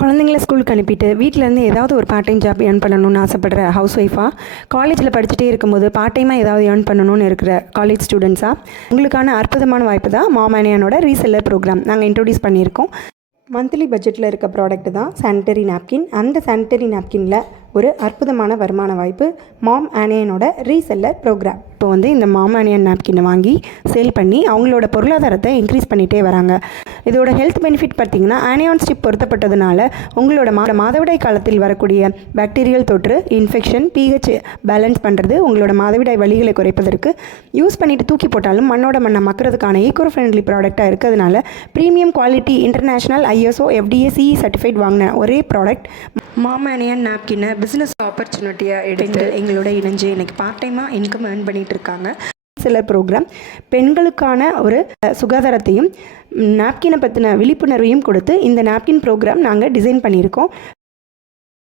குழந்தைங்கள ஸ்கூலுக்கு அனுப்பிட்டு வீட்டிலேருந்து ஏதாவது ஒரு பார்ட் டைம் ஜாப் ஏர்ன் பண்ணணும்னு ஆசைப்படுற ஹவுஸ் ஒய்ஃபாக, காலேஜில் படிச்சுட்டே இருக்கும்போது பார்ட் டைமாக ஏதாவது ஏர்ன் பண்ணணும்னு இருக்கிற காலேஜ் ஸ்டூடெண்ட்ஸாக உங்களுக்கான அற்புதமான வாய்ப்பு தான் மாம் அண்ட் ரீசெல்லர் ப்ரோக்ராம் நாங்கள் இன்ட்ரோடியூஸ் பண்ணியிருக்கோம். மந்த்லி பட்ஜெட்டில் இருக்க ப்ராடக்ட் தான் சானிட்டரி நாப்கின். அந்த சானிட்டரி நாப்கினில் ஒரு அற்புதமான வருமான வாய்ப்பு மாம் அண்ட் ரீசெல்லர் ப்ரோக்ராம். இப்போ இந்த மாம் அண்ட் நாப்கினை வாங்கி சேல் பண்ணி அவங்களோட பொருளாதாரத்தை இன்க்ரீஸ் பண்ணிகிட்டே வராங்க. இதோட ஹெல்த் பெனிஃபிட் பார்த்திங்கன்னா ஆனியான் ஸ்டிப் பொருத்தப்பட்டதுனால உங்களோட மாதவிடாய் காலத்தில் வரக்கூடிய பாக்டீரியல் தொற்று, இன்ஃபெக்ஷன், பிஹெச் பேலன்ஸ் பண்ணுறது, உங்களோட மாதவிடாய் வலிகளை குறைப்பதற்கு, யூஸ் பண்ணிவிட்டு தூக்கி போட்டாலும் மண்ணோட மண்ணை மக்கிறதுக்கான ஈக்கோ ஃப்ரெண்ட்லி ப்ராடக்டாக இருக்கிறதுனால premium quality international ISO FDA CE certified வாங்கின ஒரே ப்ராடக்ட் மாம் அண்ட் நாப்கினை பிஸ்னஸ் ஆப்பர்ச்சுனிட்டியாக எடுத்து எங்களோட இணைஞ்சு இன்றைக்கி பார்ட் டைமாக இன்கம் ஏர்ன் பண்ணிகிட்டு இருக்காங்க. சில ப்ரோக்ராம் பெண்களுக்கான ஒரு சுகாதாரத்தையும் நாப்கினை பற்றின விழிப்புணர்வையும் கொடுத்து இந்த நாப்கின் ப்ரோக்ராம் நாங்கள் டிசைன் பண்ணியிருக்கோம்.